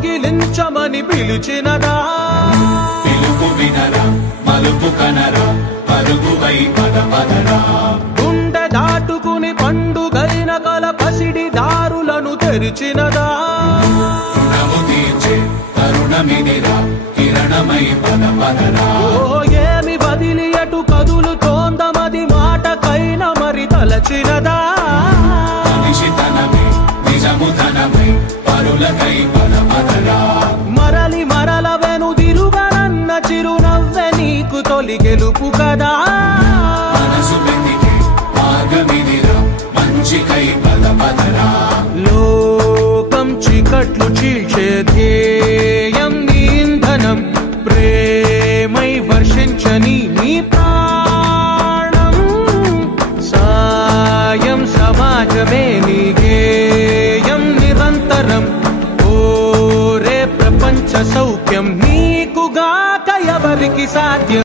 కౌగిలించమని పిలిచినదా పిలుపు వినరా మలుపు కనరా పరుగువై పద పదరా గుండె దాటుకుని పండుగైన కల పసిడి దారులను తెరిచినదా రుణము తీర్చే తరుణమిదిరా కిరణమై పద పదరా ఓ ఏమి వదిలి అటు కదులుతోందమది మాటకైన మరి తలచినదా మనిషితనమే నిజముతనమై పరులకై పద పదరా మరలి మరల వెనుదిరుగనన్న చిరునవ్వె నీకు తొలి గెలుపు కదా మనసు వెతికే మార్గమిదిరా మంచికై పద పదరా లోకం చీకట్లు చీల్చే ధ్యేయం నీ ఇంధనం ప్రేమై వర్షించని నీ ప్రాణం సాయం సమాజమే నీ గేయం నిరంతరం ఓరే ప్రపంచ సౌఖ్యం నీకుగాక ఎవరికి సాధ్యం